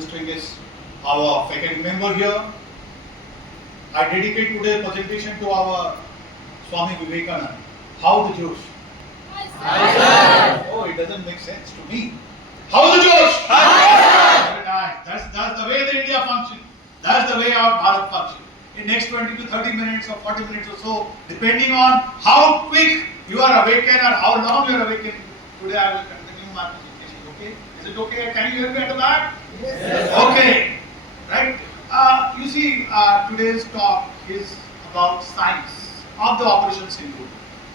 distinguished our faculty member here. I dedicate today's presentation to our Swami Vivekananda. How the Josh? Oh, it doesn't make sense to me. How the Josh? Very nice. That's the way the India functions. That's the way our Bharat functions. In next 20 to 30 minutes or 40 minutes or so, depending on how quick you are awakened or how long you are awakened, today I will continue my presentation. Okay? Is it okay? Can you hear me at the back? Yes. Okay. Right? You see, today's talk is about science of the Operation Sindoor.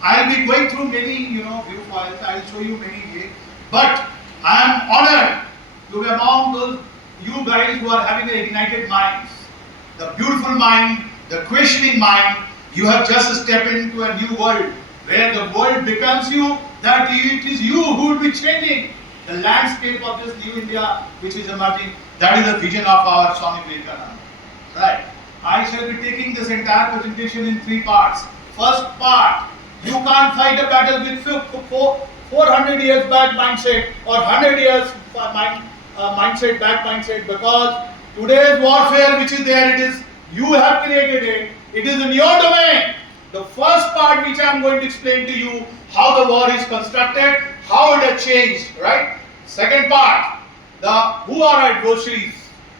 I will be going through many, view files. I will show you many ways. But I am honored to be among those you guys who are having the ignited minds, the beautiful mind, the questioning mind. You have just stepped into a new world where the world becomes you, that it is you who will be changing the landscape of this new India which is emerging. That is the vision of our Swami Vivekananda. Right. I shall be taking this entire presentation in three parts. First part, you can't fight a battle with 400 years back mindset or 100 years back mindset, because today's warfare which is there, it is you have created it. It is in your domain. The first part which I am going to explain to you how the war is constructed, how it has changed, right? Second part, who are our adversaries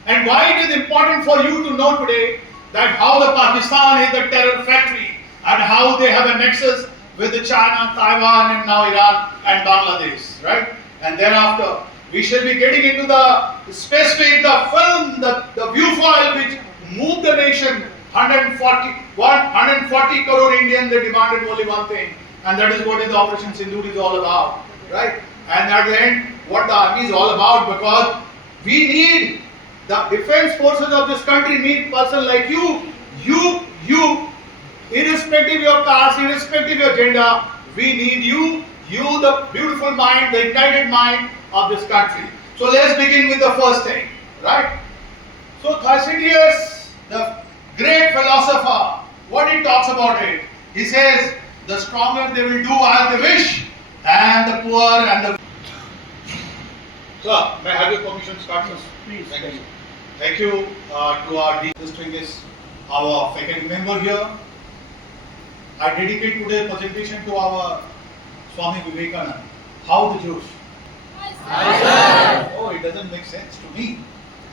and why it is important for you to know today that how the Pakistan is a terror factory and how they have a nexus with the China, Taiwan and now Iran and Bangladesh, right? And thereafter, we shall be getting into the specific, the film, the view file which moved the nation. 140 crore Indians, they demanded only one thing, and that is what is Operation Sindoor is all about, right? And at the end, what the army is all about, because we need the defense forces of this country need person like you, irrespective of your caste, irrespective of your gender. We need you, the beautiful mind, the ignited mind of this country. So let's begin with the first thing, right? So Thucydides, the great philosopher, what he talks about it, he says, the stronger they will do as they wish, and the poor and the... Sir, may I have your permission to start first? Please. Thank you. Thank you to our distinguished our faculty member here. I dedicate today's presentation to our Swami Vivekananda. How the Josh? Oh, it doesn't make sense to me.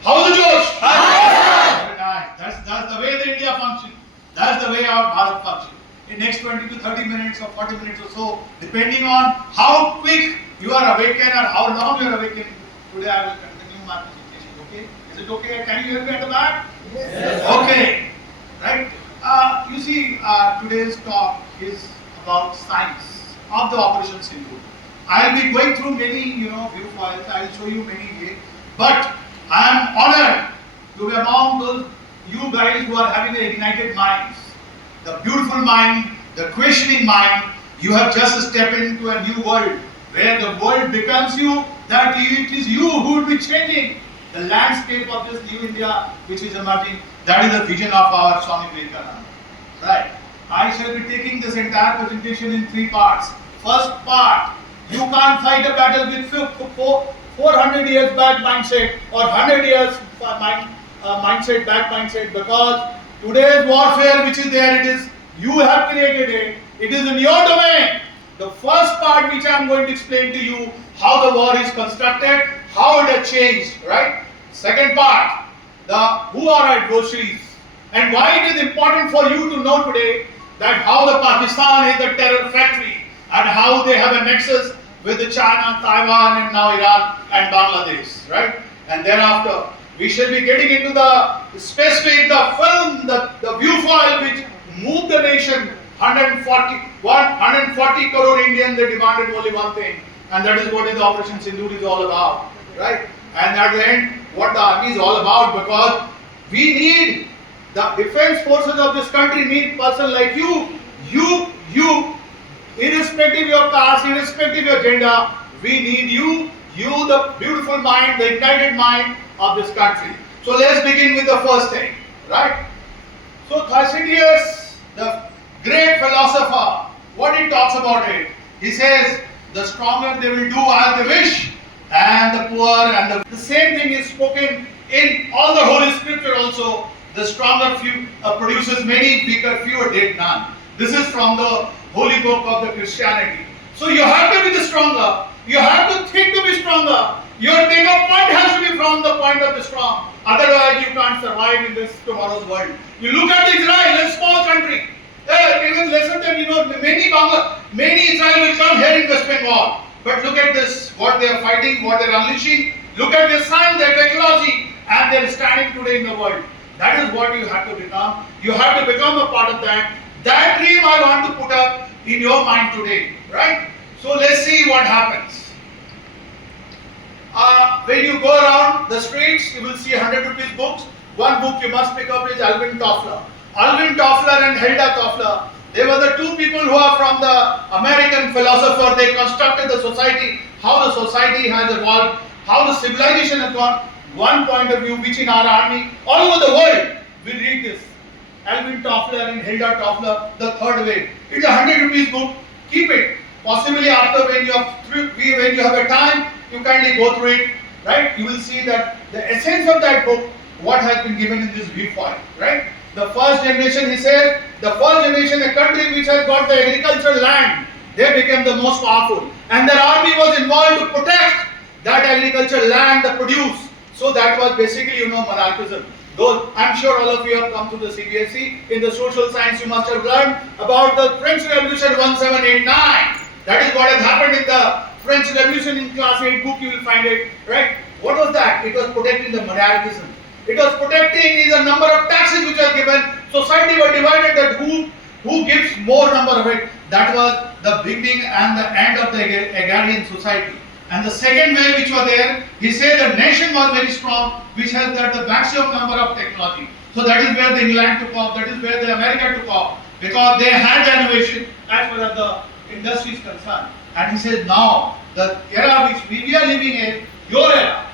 How the Josh? Very nice. That's the way the India functions. That's the way our Bharat functions. In next 20 to 30 minutes or 40 minutes or so, depending on how quick you are awakened or how long you are awakened, today I will continue my presentation. Okay? Is it okay? Can you hear me at the back? Yes. Okay. Right? You see, today's talk is about science of the Operation Sindoor. I will be going through many, view files. I will show you many ways. But I am honored to be among those you guys who are having the ignited minds, the beautiful mind, the questioning mind. You have just stepped into a new world where the world becomes you, that it is you who will be changing the landscape of this new India which is emerging. That is the vision of our Swami Vivekananda. Right. I shall be taking this entire presentation in three parts. First part, you can't fight a battle with 400 years back mindset or 100 years back mindset, because today's warfare which is there, it is you have created it. It is in your domain. The first part which I am going to explain to you how the war is constructed, how it has changed, right? Second part, who are our adversaries and why it is important for you to know today that how the Pakistan is a terror factory and how they have a nexus with the China, Taiwan and now Iran and Bangladesh, right? And thereafter, we shall be getting into the specific, the film, the view file which moved the nation. 140 crore Indians, they demanded only one thing, and that is what is Operation Sindoor is all about, right? And at the end, what the army is all about, because we need the defense forces of this country need person like you, irrespective of your caste, irrespective of your gender. We need you, the beautiful mind, the ignited mind of this country. So let's begin with the first thing, right? So Thucydides, the great philosopher, what he talks about it, he says, the stronger they will do as they wish, and the poor and the same thing is spoken in all the Holy Scripture also, the stronger few produces many, weaker few, did none. This is from the holy book of the Christianity. So you have to be the stronger. You have to think to be stronger. Your take-up point has to be from the point of the strong. Otherwise, you can't survive in this tomorrow's world. You look at Israel, a small country. Even lesser than, many Israel will come here in West Bengal. But look at this, what they are fighting, what they are unleashing. Look at their science, their technology, and they are standing today in the world. That is what you have to become. You have to become a part of that. That dream I want to put up in your mind today, right? So let's see what happens. When you go around the streets, you will see 100 rupees books. One book you must pick up is Alvin Toffler. Alvin Toffler and Hilda Toffler, they were the two people who are from the American philosopher. They constructed the society, how the society has evolved, how the civilization has gone. One point of view which in our army, all over the world, we read this. Alvin Toffler and Hilda Toffler, the third way. It's a 100 rupees book. Keep it. Possibly after when you have a time, you kindly go through it, right? You will see that the essence of that book, what has been given in this viewpoint, right? The first generation, he said, the first generation, a country which has got the agricultural land, they became the most powerful. And their army was involved to protect that agricultural land, the produce. So that was basically, monarchism. Though I'm sure all of you have come to the CBSE. In the social science, you must have learned about the French Revolution 1789. That is what has happened in the French Revolution in class 8 book, you will find it, right? What was that? It was protecting the monarchism. It was protecting the number of taxes which are given. Society was divided that who gives more number of it. That was the beginning and the end of the agrarian society. And the second way which was there, he said the nation was very strong, which has that the maximum number of technology. So that is where the England took off, that is where the America took off, because they had the innovation as far as the industry is concerned. And he says now, the era which we are living in, your era,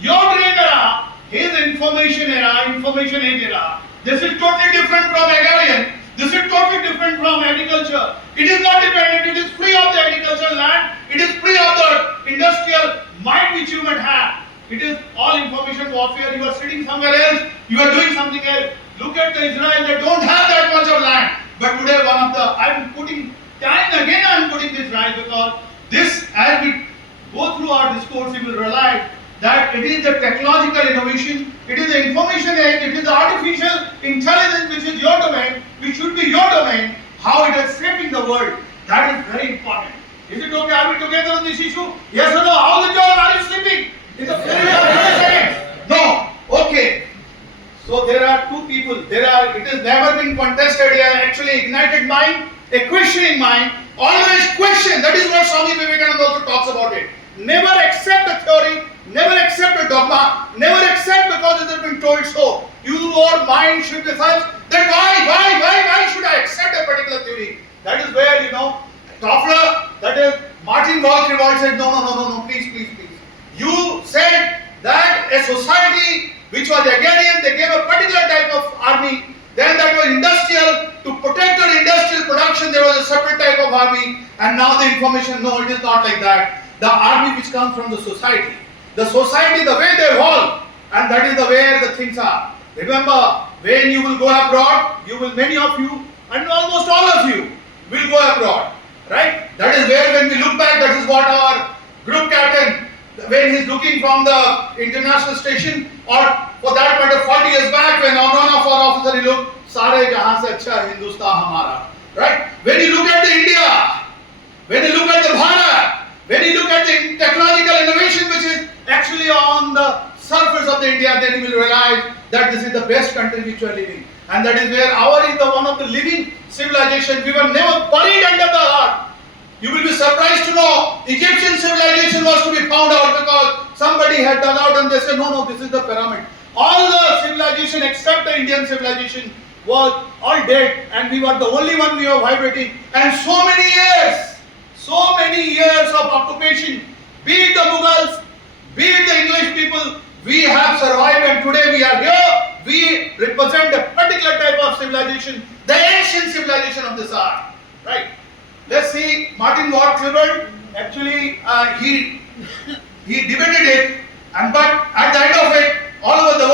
your dream era, his information era, information age era, this is totally different from agrarian. This is totally different from agriculture. It is not dependent, it is free of the agricultural land, it is free of the industrial mind which you might have. It is all information warfare. You are sitting somewhere else, you are doing something else. Look at the Israel, they don't have that much of land. But today I'm putting time again, I'm putting this right, because this, as we go through our discourse, you will realize that it is the technological innovation, it is the information age, it is the artificial intelligence which is your domain, which should be your domain, how it is shaping the world. That is very important. Is it okay? Are we together on this issue? Yes or no? How the job are you sleeping? In the No. Okay. So there are two people. It has never been contested here. Actually, ignited mind, a questioning mind, always question. That is what Swami Vivekananda also talks about it. Never accept a theory, never accept a dogma, never accept because it has been told so. Your mind should be such that why should I accept a particular theory? That is where, Toffler, that is Martin Walsh said, no, please. You said that a society which was agrarian, they gave a particular type of army, then that was industrial, to protect their industrial production there was a separate type of army, and now the information, no, it is not like that. The army which comes from the society, the way they evolve, and that is the way the things are. Remember, when you will go abroad, many of you, and almost all of you, will go abroad, right? That is where when we look back, that is what our group captain, when he is looking from the international station, or for that matter 40 years back, when one of our officers, he looked, Sare jahan se acha Hindustan hamara, right? When you look at the India, when you look at the Bharat, when you look at the technological innovation which is actually on the surface of the India, then you will realize that this is the best country which we are living. And that is where our is the one of the living civilization. We were never buried under the earth. You will be surprised to know Egyptian civilization was to be found out because somebody had dug out and they said, no, this is the pyramid. All the civilization except the Indian civilization was all dead, and we were the only one we were vibrating. And so many years of occupation, be it the Mughals, be it the English people, we have survived, and today we are here. We represent a particular type of civilization, the ancient civilization of this earth, right? Let's see, Martin Ward Clifford, actually he debated it, but at the end of it, all over the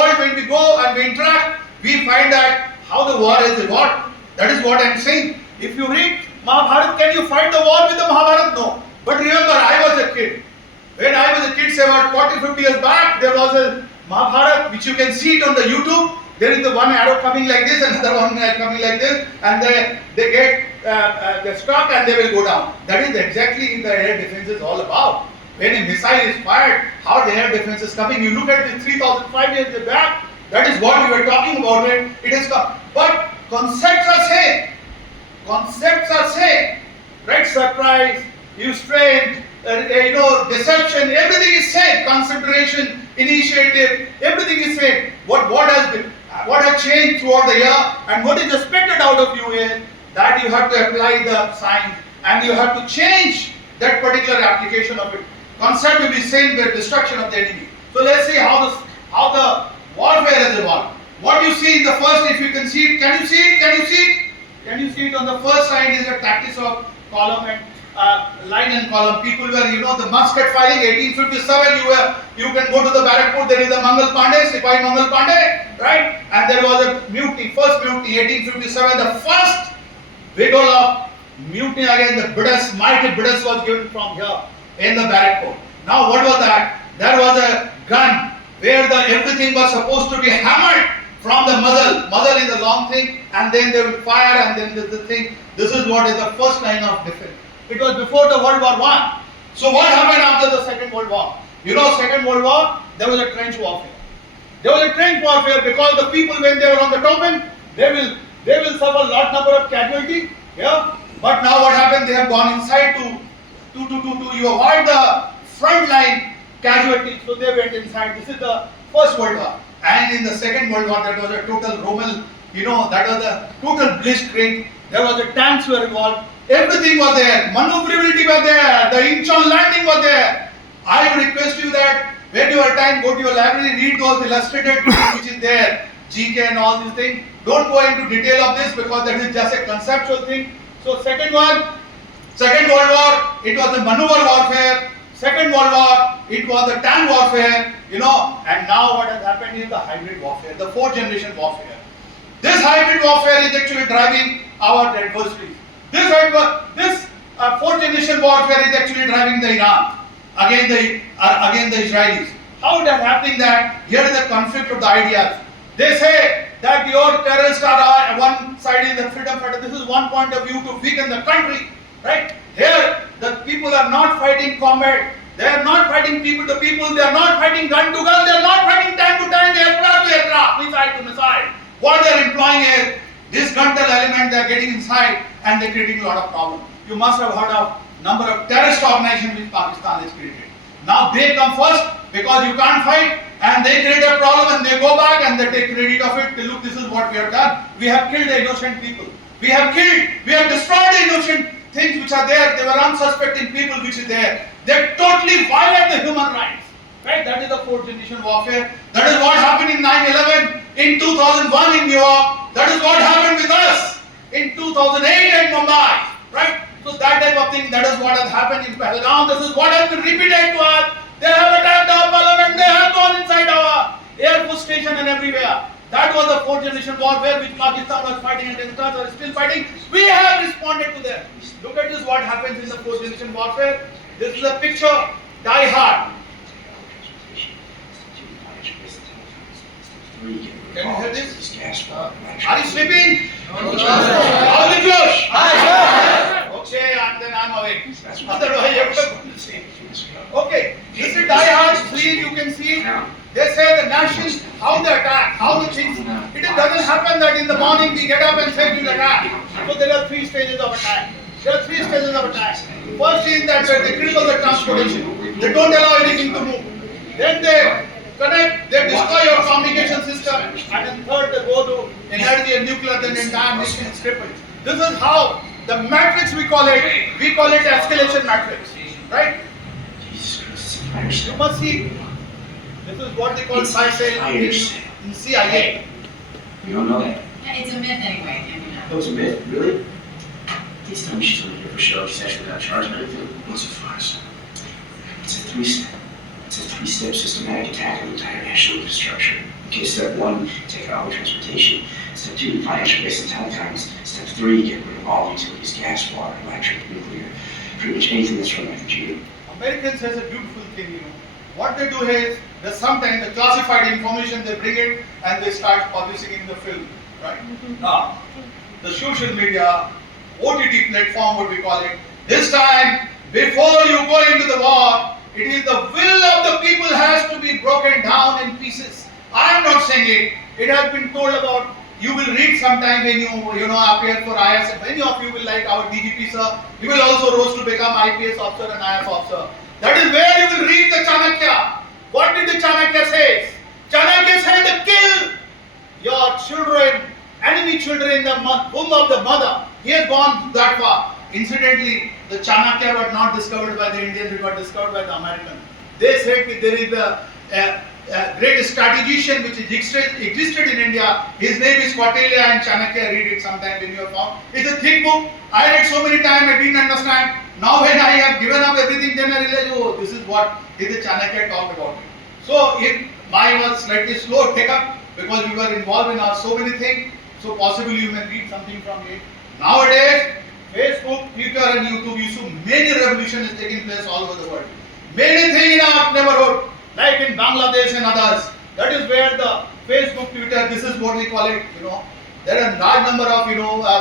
we interact, we find that how the war is evolved. That is what I am saying. If you read Mahabharata, can you fight the war with the Mahabharata? No. But remember, I was a kid. When I was a kid, say about 40-50 years back, there was a Mahabharata, which you can see it on the YouTube. There is the one arrow coming like this, another one coming like this, and they get they're struck and they will go down. That is exactly the air defense is all about. When a missile is fired, how the air defense is coming. You look at this 3,005 years back. That is what we were talking about. It is come, but concepts are same. Concepts are same, right? Surprise, restraint, deception. Everything is same. Concentration, initiative. Everything is same. What has changed throughout the year, and what is expected out of you is that you have to apply the science and you have to change that particular application of it. Concept will be same with destruction of the enemy. So let's see how the warfare has evolved. What you see in the first, if you can see it, can you see it? Can you see it? Can you see it on the first side is a tactics of column and line and column. People were, the musket firing 1857, you can go to the Barakpur, there is a Mangal Pandey, Sipahi Mangal Pandey, right? And there was a mutiny, first mutiny, 1857, the first wiggle of mutiny against the British, mighty British was given from here in the Barakpur. Now what was that? There was a gun where everything was supposed to be hammered from the muzzle is a long thing, and then they will fire, and then the thing. This is what is the first line of defense. It was before the World War I. So what happened after the Second World War? Second World War, there was a trench warfare. There was a trench warfare because the people, when they were on the top end, they will suffer a lot number of casualty. Yeah. But now what happened? They have gone inside to you avoid the front line casualty. So they went inside. This is the First World War. And in the Second World War, that was a total Rommel, that was a total blitzkrieg. There was the tanks were involved. Everything was there. Maneuverability was there. The inch-on landing was there. I would request you that when you have time, go to your library, read those illustrated which is there, GK and all these things. Don't go into detail of this because that is just a conceptual thing. So Second World War, it was a maneuver warfare. Second World War, it was the tank warfare, and now what has happened is the hybrid warfare, the fourth generation warfare. This hybrid warfare is actually driving our adversaries. This fourth generation warfare is actually driving the Iran against the Israelis. How it is happening that here is the conflict of the ideas. They say that your terrorists are one side is the freedom fighter. This is one point of view to weaken the country, right? Here, the people are not fighting combat. They are not fighting people to people. They are not fighting gun to gun. They are not fighting tank to tank, aircraft to aircraft, missile to missile. What they are employing is this guntal element. They are getting inside and they are creating a lot of problems. You must have heard of number of terrorist organizations which Pakistan has created. Now they come first because you can't fight, and they create a problem and they go back and they take credit of it. They look, this is what we have done. We have killed the innocent people. We have destroyed the innocent things which are there. They were unsuspecting people which is there. They totally violate the human rights. Right? That is the fourth generation warfare. That is what happened in 9/11, in 2001 in New York. That is what happened with us in 2008 in Mumbai. Right? So that type of thing, that is what has happened in Pahalgam. This is what has been repeated to us. They have attacked our parliament. They have gone inside our Air Force station and everywhere. That was the fourth generation warfare which Pakistan was fighting against us or still fighting. We have responded to them. Look at this, what happens in the fourth generation warfare. This is a picture, Die Hard. Can you hear this? Are you sleeping? How is it, Josh? Okay, and then I'm awake. Otherwise, you have to sleep. Okay, this is Die Hard 3, you can see. They say the nations, how they attack, how the things. It doesn't happen that in the morning we get up and say we'll attack. So there are three stages of attack. First is that they cripple the transportation. They don't allow anything to move. Then they connect, they destroy your communication system. And then third, they go to energy and nuclear, then the entire nation is crippled. This is how the matrix we call it escalation matrix. Right? You must see, this is what they call in CIA. You don't know that? Yeah, it's a myth anyway. That was a myth? Really? Please tell me she's only here for show. She's actually got charged and everything. What's a farce? It's a three-step systematic attack on the entire national infrastructure. Okay, step 1, take out all transportation. Step 2, financial base and telecoms. Step 3, get rid of all utilities, gas, water, electric, nuclear, pretty much anything that's from my computer. Americans has a beautiful thing, What they do is, that sometimes the classified information they bring it and they start publishing in the film, right? Now, the social media, OTT platform, what we call it, this time, before you go into the war, it is the will of the people has to be broken down in pieces. I am not saying it. It has been told about, you will read sometime when you appear for IS. Many of you will like our DGP sir. He will also rose to become IPS officer and IS officer. That is where you will read the Chanakya. What did the Chanakya say? Chanakya said to kill your children, enemy children in the womb of the mother. He has gone that far. Incidentally, the Chanakya were not discovered by the Indians, it was discovered by the Americans. They said that there is a great strategician which existed in India. His name is Kautilya and Chanakya. Read it sometime when you have found. It's a thick book. I read so many times, I didn't understand. Now when I have given up everything, then I realize, oh, this is what the Chanakya talked about. So mine was slightly slow take up because we were involved in so many things. So possibly you may read something from it. Nowadays, Facebook, Twitter and YouTube, you see many revolutions is taking place all over the world. Many things in our neighborhood, like in Bangladesh and others. That is where the Facebook, Twitter, this is what we call it, There are a large number of,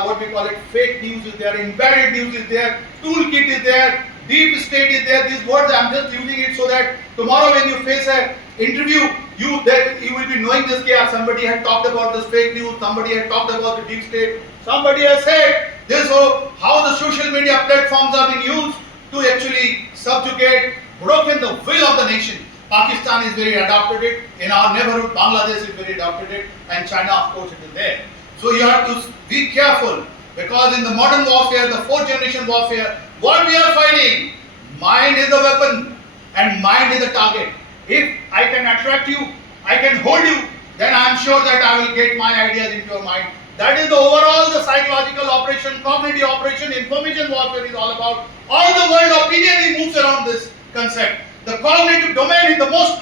what we call it, fake news is there, embedded news is there, toolkit is there, deep state is there. These words I'm just using it so that tomorrow when you face an interview, you will be knowing this case. Somebody had talked about this fake news, somebody had talked about the deep state, somebody has said this, how the social media platforms are being used to actually subjugate, broken the will of the nation. Pakistan is very adopted it, in our neighborhood Bangladesh is very adopted it, and China of course it is there. So you have to be careful, because in the modern warfare, the fourth generation warfare, what we are fighting, mind is the weapon and mind is the target. If I can attract you, I can hold you, then I am sure that I will get my ideas into your mind. That is the overall, the psychological operation, cognitive operation, information warfare is all about. All the world opinion moves around this concept. The cognitive domain is the most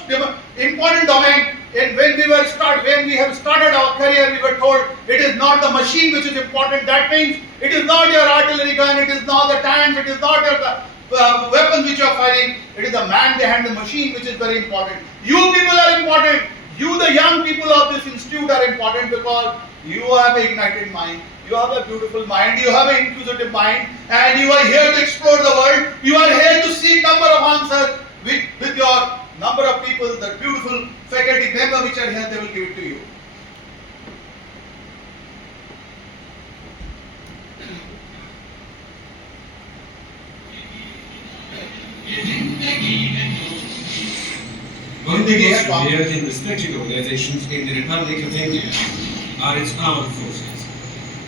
important domain. And when we have started our career, we were told it is not the machine which is important. That means it is not your artillery gun, it is not the tanks, it is not your weapons which you are fighting. It is the man behind the machine which is very important. You people are important. You, the young people of this institute, are important because you have an ignited mind. You have a beautiful mind. You have an inquisitive mind, and you are here to explore the world. You are here to seek number of answers with your number of people, the beautiful faculty member which are here, they will give it to you. One of the most revered and respected organizations in the Republic of India are its armed forces.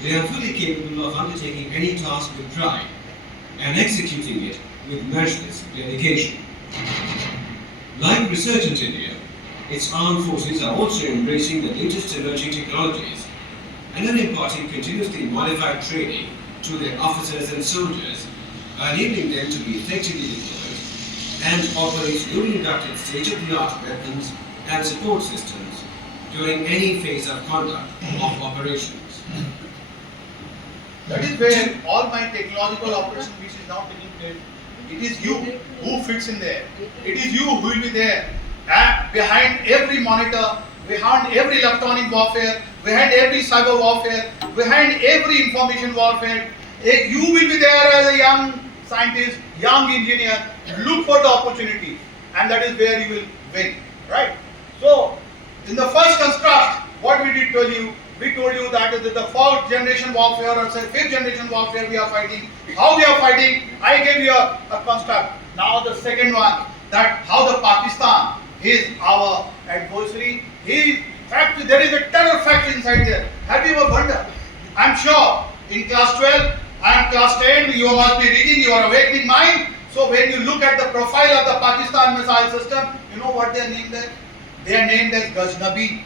They are fully capable of undertaking any task with pride and executing it with merciless dedication. Like Resurgent India, its armed forces are also embracing the latest emerging technologies and are imparting continuously modified training to their officers and soldiers, enabling them to be effectively deployed and operate newly inducted state-of-the-art weapons and support systems during any phase of conduct of operations. That is where all my technological operation which is now taking place, it is you who fits in there. It is you who will be there. And behind every monitor, behind every electronic warfare, behind every cyber warfare, behind every information warfare, you will be there as a young scientist, young engineer. Look for the opportunity, and that is where you will win. Right? So, in the first construct, what we did tell you, we told you that is the fourth generation warfare or say fifth generation warfare we are fighting. How we are fighting, I gave you a construct. Now the second one, that how the Pakistan is our adversary. There is a terror fact inside there. Have you ever wondered? I'm sure in class 12, I am class 10, you must be reading your awakening mind. So when you look at the profile of the Pakistan missile system, you know what they are named as? They are named as Ghaznavi.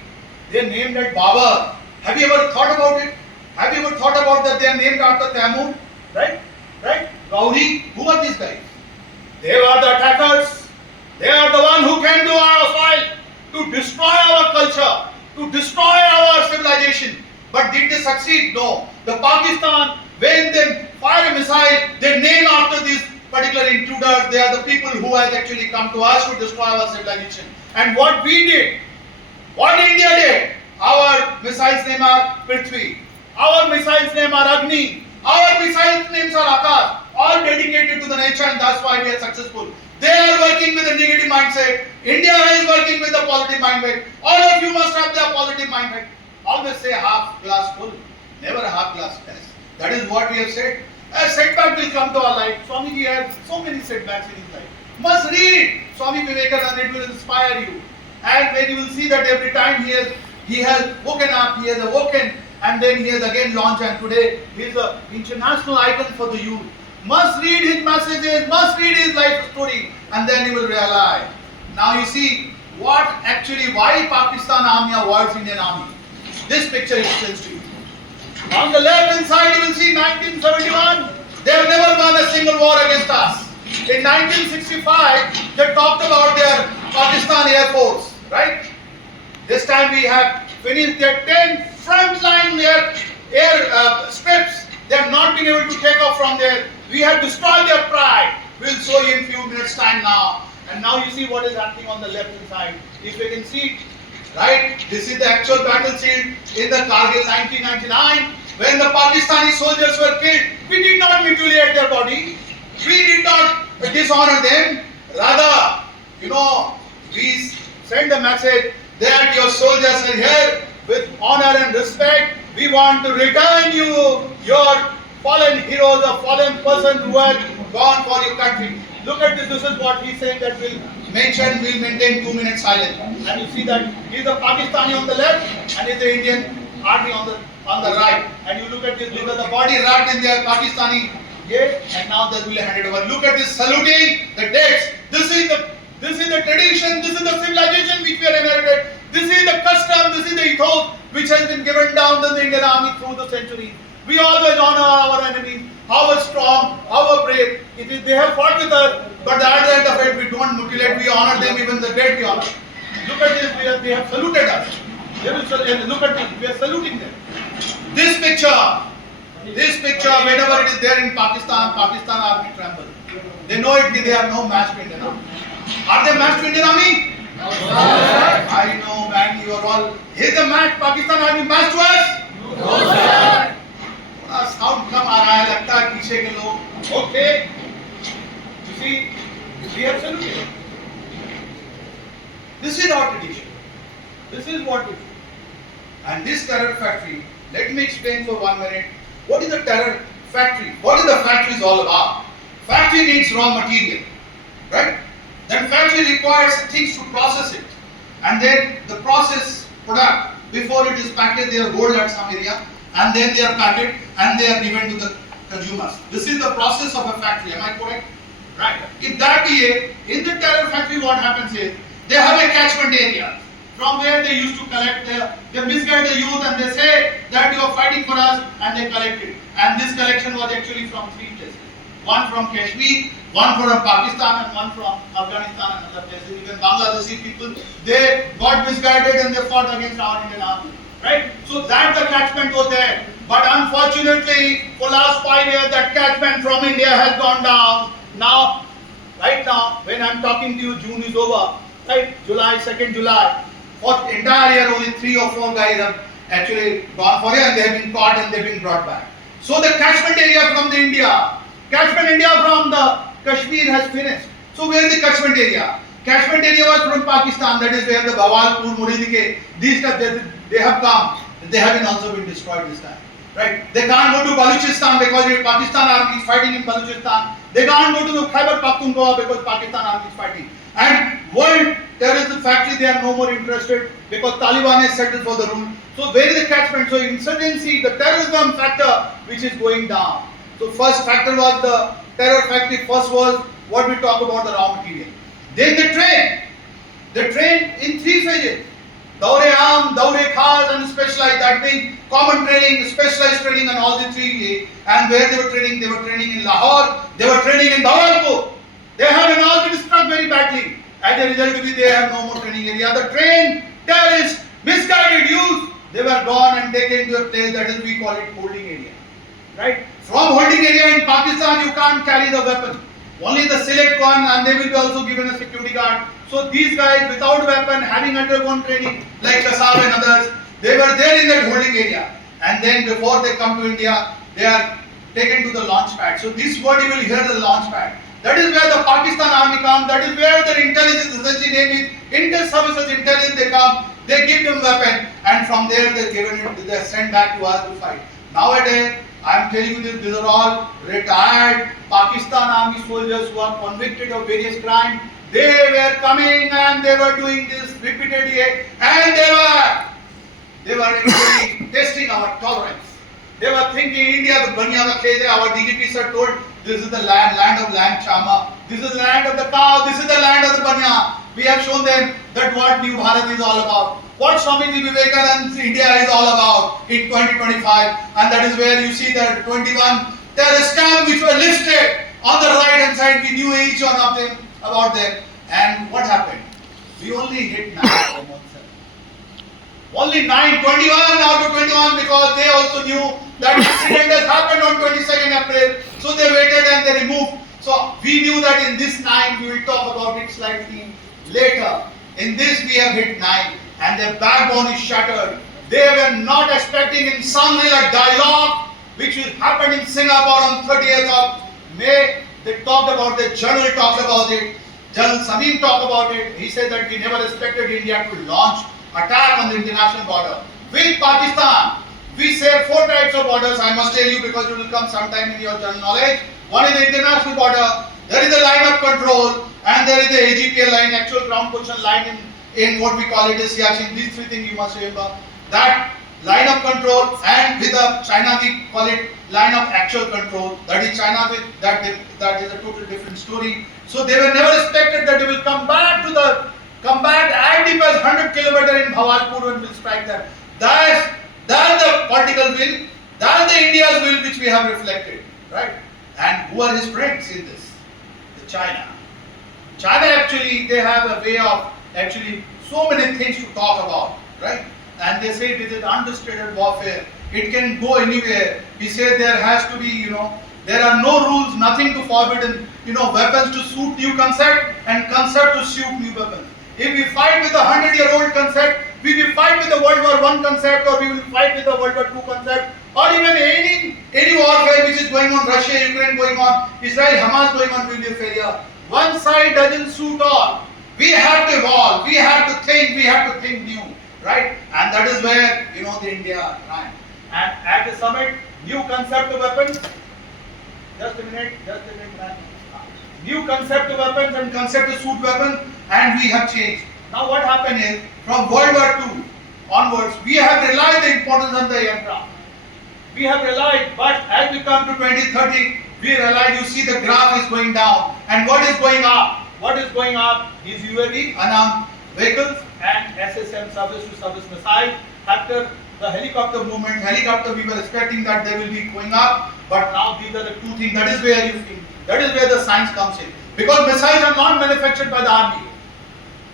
They are named as Babur. Have you ever thought about it? Have you ever thought about that they are named after Taimur? Right? Right? Gauri, who are these guys? They are the attackers. They are the one who came to our soil to destroy our culture, to destroy our civilization. But did they succeed? No. The Pakistan, when they fire a missile, they name after these particular intruders. They are the people who have actually come to us to destroy our civilization. And what we did, what India did, our missiles name are Prithvi, our missiles name are Agni, our missiles names are Akash, all dedicated to the nature, and that's why we are successful. They are working with a negative mindset. India is working with a positive mindset. All of you must have their positive mindset. Always say half glass full, never a half glass less. That is what we have said. A setback will come to our life. Swamiji had so many setbacks in his life. Must read Swami Vivekananda, it will inspire you. And when you will see that every time he has woken up, he has awoken, and then he has again launched, and today he is an international icon for the youth. Must read his messages, must read his life story, and then you will realize. Now you see what actually, why Pakistan Army avoids Indian Army. This picture explains to you. On the left hand side you will see 1971, they have never won a single war against us. In 1965, they talked about their Pakistan Air Force, right? This time we have finished their 10 frontline air strips. They have not been able to take off from there. We have destroyed their pride. We will show you in few minutes time now. And now you see what is happening on the left hand side. If you can see, right? This is the actual battlefield in the Kargil 1999. When the Pakistani soldiers were killed, we did not mutilate their body. We did not dishonor them. Rather, we send a message that your soldiers are here with honor and respect. We want to return you, your fallen heroes, a fallen person who has gone for your country. Look at this. This is what he's saying that we'll maintain 2 minutes silence. And you see that he's the Pakistani on the left and he's the Indian army on the right. And you look at this, look at the body wrapped in their Pakistani gate, and now they will hand it over. Look at this saluting the dates. This is the tradition, this is the civilization which we are inherited. This is the custom, this is the ethos which has been given down to the Indian army through the centuries. We always honor our enemies, how strong, how brave. They have fought with us, but at the end of it, we don't mutilate, we honor them, even the dead we honor. Look at this, they have saluted us. Look at this, we are saluting them. This picture, whenever it is there in Pakistan army tremble. They know it, they are no match to Indian army. Are they match to Indian army? No, sir. I know, man, you are all. Is the match, Pakistan army match to us? No, sir. Sound come आ रहा है, लगता है पीछे के लोग. Okay. You see, we have saluted. This is our tradition. This is what we do. And this terror factory, let me explain for 1 minute. What is the terror factory? What is the factory is all about? Factory needs raw material, right? Then factory requires things to process it. And then the process product, before it is packaged, they are rolled at some area, and then they are packaged and they are given to the consumers. This is the process of a factory, am I correct? Right. If that be in the terror factory, what happens is, they have a catchment area from where they used to collect they misguide the youth and they say that you are fighting for us, and they collect it. And this collection was actually from 3 places. One from Kashmir, one from Pakistan, and one from Afghanistan and other places. Even Bangladeshi people, they got misguided and they fought against our Indian army. Right? So that the catchment was there. But unfortunately, for last 5 years, that catchment from India has gone down. Now, right now, when I'm talking to you, June is over. Right? July, 2nd July. For the entire year, only 3 or 4 guys have actually gone for it, and they have been caught and they've been brought back. So the catchment area from the catchment area from the Kashmir has finished. So where is the catchment area? Catchment area was from Pakistan, that is where the Bawalpur, Muridike, these stuff, they have come. They have been also been destroyed this time. Right? They can't go to Balochistan because the Pakistan army is fighting in Balochistan. They can't go to the Khyber Pakhtunkhwa because Pakistan army is fighting. And world terrorism factory, they are no more interested because Taliban has settled for the rule. So where is the catchment? So insurgency, the terrorism factor which is going down. So first factor was the terror factory. First was what we talk about, the raw material. Then the train in 3 phases. Daure Aam, Daure Khas and specialized, that means common training, specialized training and all the 3. And where they were training in Lahore, they were training in Bawalpur. They have all been struck very badly. As a result, they have no more training area. The train terrorists misguided use, they were gone and taken to a place that is, we call it holding area. Right? From holding area in Pakistan, you can't carry the weapon. Only the select one, and they will be also given a security guard. So these guys without weapon, having undergone training like Kasab and others, they were there in that holding area. And then before they come to India, they are taken to the launch pad. So this word you will hear, the launch pad. That is where the Pakistan army comes. That is where their intelligence, essentially name is Intel Services Intelligence. They come, they give them weapon, and from there they given it, they are sent back to us to fight. Nowadays, I am telling you this, these are all retired Pakistan army soldiers who are convicted of various crimes. They were coming and they were doing this repeatedly, and they were actually testing our tolerance. They were thinking India, the Banya ka khed hai. Our DGP sir told this is the land of Lang Chama. This is the land of the cow. This is the land of the Banya. We have shown them that what New Bharat is all about. What Swamiji Vivekananda India is all about in 2025, and that is where you see that 21 terrorist camps which were listed on the right hand side. We knew each one of them about them, and what happened? We only hit 9 from 17. Only 9, 21 out of 21, because they also knew that incident has happened on 22nd April, so they waited and they removed. So we knew that in this 9 we will talk about it slightly later. In this we have hit 9. And their backbone is shattered. They were not expecting in Sangli a dialogue which happened in Singapore on 30th of May. They talked about it, the journal talked about it, General Sameem talked about it. He said that we never expected India to launch attack on the international border. With Pakistan, we share 4 types of borders, I must tell you, because it will come sometime in your general knowledge. One is the international border, there is the line of control, and there is the AGPL line, actual ground position line in what we call it as Siachen. These 3 things you must remember. That line of control, and with China we call it line of actual control. That is China with that is a totally different story. So they were never expected that they will come back as deep as 100 km in Bhavalpur and will strike them. That's the political will. That's the India's will which we have reflected, right? And who are his friends in this? The China. China actually, they have a way of actually so many things to talk about, right? And they say it is understated warfare. It can go anywhere. He said there has to be, there are no rules, nothing to forbidden, weapons to suit new concept and concept to suit new weapons. If we fight with a 100-year-old concept, we will fight with the World War I concept, or we will fight with the World War II concept, or even any warfare which is going on, Russia, Ukraine going on, Israel, Hamas going on, will be a failure. One side doesn't suit all. We have to evolve, we have to think new, right? And that is where, the India time. And at the summit, new concept of weapons, just a minute, man. New concept of weapons and concept of suit weapons, and we have changed. Now what happened is, from World War II onwards, we have realized the importance of the aircraft. We have realized, but as we come to 2030, we realize, you see the graph is going down. And what is going up? What is going up is UAV, unarmed vehicles, and SSM, surface-to-surface missile. After the helicopter movement, we were expecting that they will be going up, but now these are the 2 things. That is where the science comes in. Because missiles are not manufactured by the army.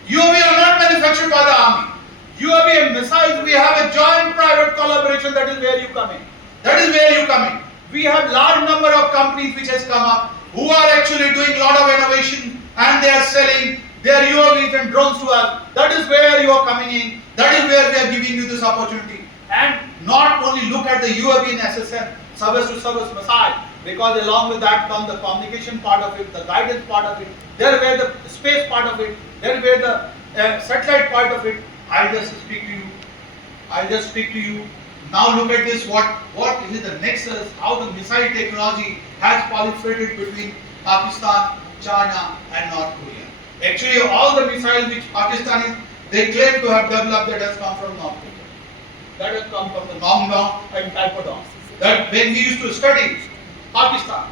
UAV are not manufactured by the army. UAV and missiles, we have a joint private collaboration. That is where you come in. We have large number of companies which has come up who are actually doing lot of innovation, and they are selling their UAVs and drones to us. That is where you are coming in. That is where we are giving you this opportunity. And not only look at the UAV and SSM, surface-to-surface missile, because along with that comes the communication part of it, the guidance part of it, there where the space part of it, there where the satellite part of it. I'll just speak to you. Now look at this, what is the nexus, how the missile technology has proliferated between Pakistan, China and North Korea. Actually, all the missiles which Pakistan they claim to have developed, that has come from North Korea. That has come from the Nongdong and Taipodong. That when we used to study Pakistan,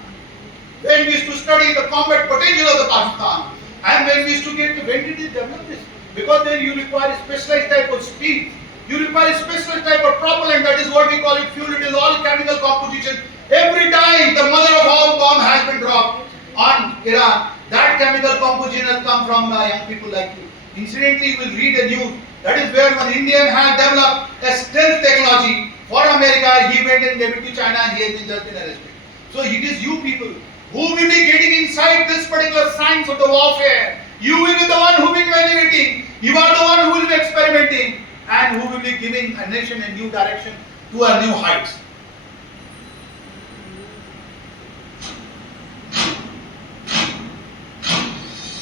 when we used to study the combat potential of the Pakistan, and when we used to get, when did it develop this? Because then you require a specialized type of speed. You require a special type of propellant, that is what we call it fuel. It is all chemical composition. Every time the mother of all bomb has been dropped on Iran, that chemical composition has come from young people like you. Incidentally, you will read the news That is where one Indian has developed a stealth technology for America. He went and gave it to China and he has been just been arrested. So it is you people who will be getting inside this particular science of the warfare. You will be the one who will be evaluating. You are the one who will be experimenting and who will be giving a nation a new direction to a new heights.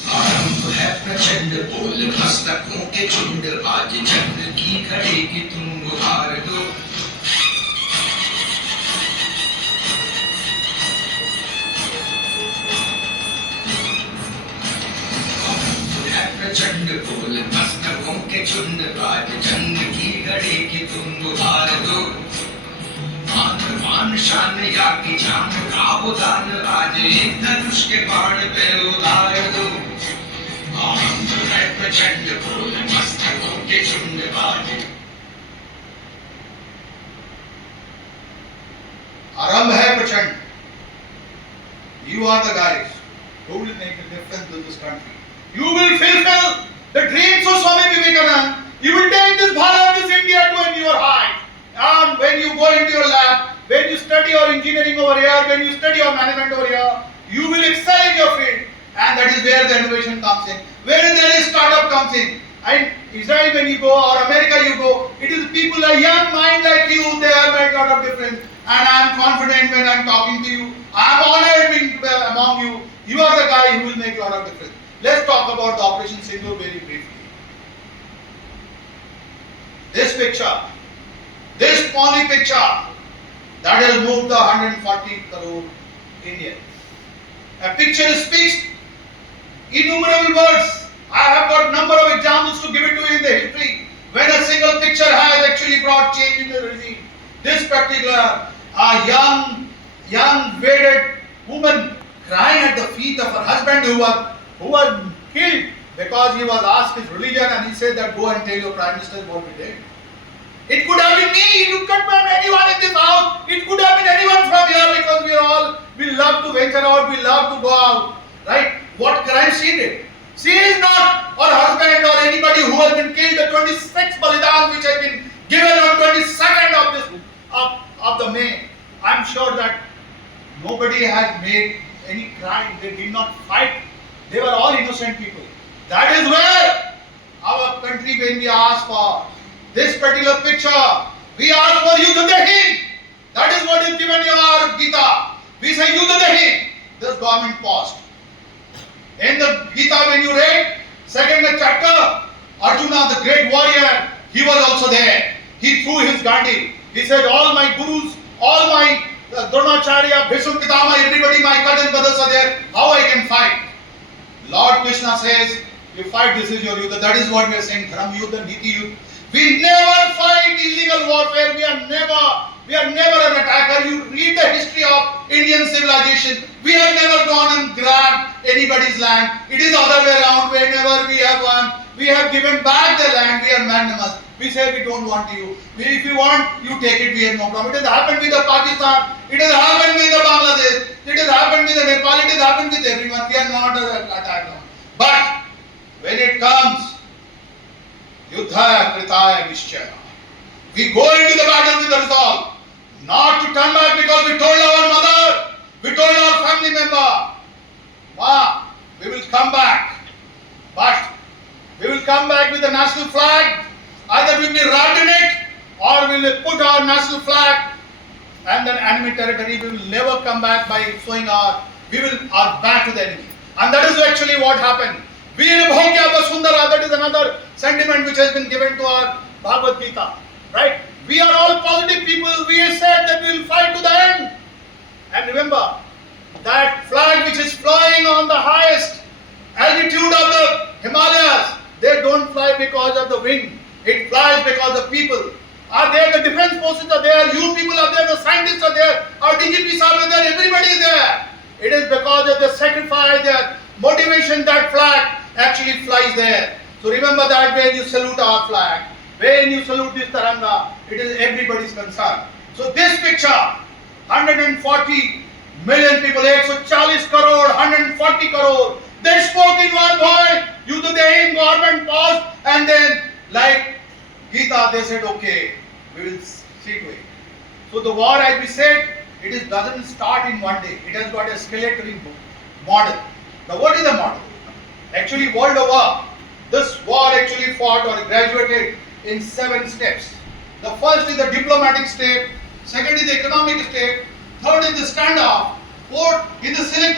आरंभ है प्रचंड बोल मस्तकों के झुंड आज जंग की घड़ी की तुम गुहार दो आरंभ है प्रचंड बोल मस्तकों के झुंड आज जंग की घड़ी की तुम गुहार दो मान मान शान या की जान का उदान आज एक धनुष के बाण पे उतार दो आरंभ है प्रचंड बोल मस्तकों के झुंड आज Arambh hai Prachand. You are the guys who will make a difference in this country. You will fulfill the dreams of Swami Vivekananda. You will take this Bharat, this India to a newer height. And when you go into your lab, when you study your engineering over here, when you study your management over here, you will excel in your field. And that is where the innovation comes in. Where there is startup comes in. And Israel when you go or America you go, it is people, a young mind like you, they have made a lot of difference. And I am confident when I am talking to you. I am honored being among you. You are the guy who will make a lot of difference. Let's talk about the Operation Sindoor very briefly. This picture, this Pawnee picture, that has moved the 140 crore Indians. A picture speaks innumerable words. I have got number of examples to give it to you in the history when a single picture has actually brought change in the regime. This particular young wedded woman crying at the feet of her husband who was killed because he was asked his religion and he said that go and tell your prime minister what we did. It could have been me, it could have been anyone in this house, it could have been anyone from here because we love to venture out, we love to go out, right? What crime she did? She is not her husband or anybody who has been killed, the 26th Balidan which has been given on 22nd of the May. I am sure that nobody has made any crime, they did not fight, they were all innocent people. That is where our country, when we ask for this particular picture, we ask for Yuddha Dahin. That is what is given in our Gita. We say Yuddha Dahin. This government paused. In the Gita when you read, second chapter, Arjuna the great warrior, he was also there. He threw his Gandhi. He said all my gurus, all my Dronacharya, Bhishma Pitama, everybody, my cousin brothers are there. How I can fight? Lord Krishna says, you fight, this is your Yuddha. That is what we are saying, Dharam Yuddha, Niti Yuddha. We never fight illegal warfare. We are never an attacker. You read the history of Indian civilization. We have never gone and grabbed anybody's land. It is the other way around. Whenever we have won, we have given back the land. We are magnanimous. We say we don't want you. If you want, you take it. We have no problem. It has happened with the Pakistan. It has happened with the Bangladesh. It has happened with the Nepal. It has happened with everyone. We are not an attacker. But when it comes, Yuddha Kritaya Nishchaya, we go into the battle with the resolve not to turn back because we told our mother, we told our family member, Ma, we will come back. But we will come back with the national flag. Either we will be wrapped in it or we will put our national flag and then enemy territory. We will never come back by showing our back to the enemy. And that is actually what happened. Veer Bhogya Vasundhara, that is another sentiment which has been given to our Bhagavad Gita. Right? We are all positive people. We have said that we will fight to the end. And remember, that flag which is flying on the highest altitude of the Himalayas, they don't fly because of the wind. It flies because the people are there. The defense forces are there. You people are there. The scientists are there. Our DGPs are there. Everybody is there. It is because of the sacrifice, the motivation that flag actually flies there. So remember that when you salute our flag, when you salute this Taranga, it is everybody's concern. So this picture, 140 million people, 140 crore, 140 crore, they spoke in one voice, Yuddha Dahin, government paused, and then like Gita, they said, okay, we will see to it. So the war, as we said, doesn't start in one day. It has got a escalatory model. Now what is the model? Actually, world over, this war actually fought or graduated in 7 steps. The first is the diplomatic step, second is the economic step, third is the standoff, fourth is the select